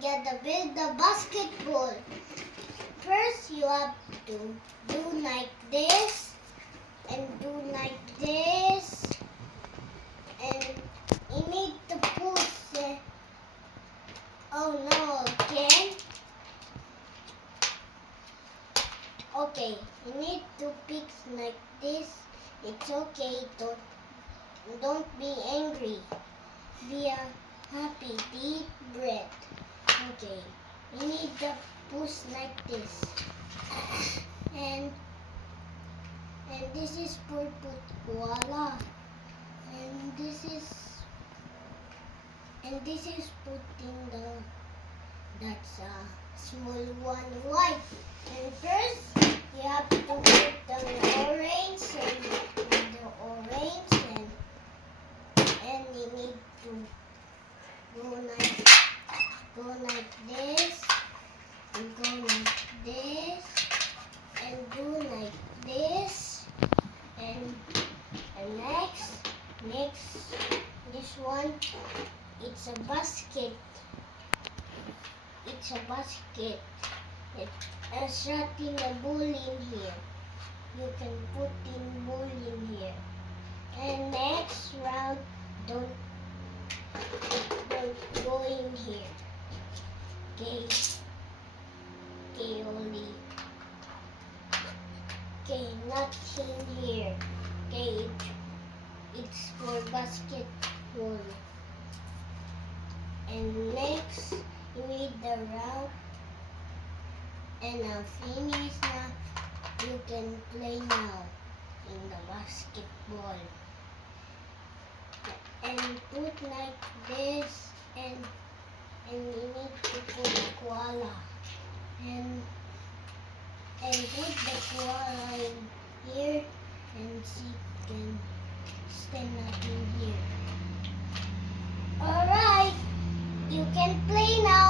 gotta build the basketball. First, you have to do like this and do like this, and you need to push it. Oh no, again. Okay, you need to fix like this. It's okay. Don't be angry. Be happy. Eat bread. Okay, you need to push like this. And this is for put koala. And this is putting that's a small one white. And first you have to put the orange and you need to go like this and go like this and do like this and next this one, it's a basket. It's wrapping a ball in here. You can put in ball in here. And next round, don't go in here. Okay, only. Okay, not in here. Okay, it's for basketball. And next, you need the round. And I'm finished now. You can play now in the basketball. And put like this, and you need to put koala. And put the koala in here, and she can stand up in here. Alright, you can play now.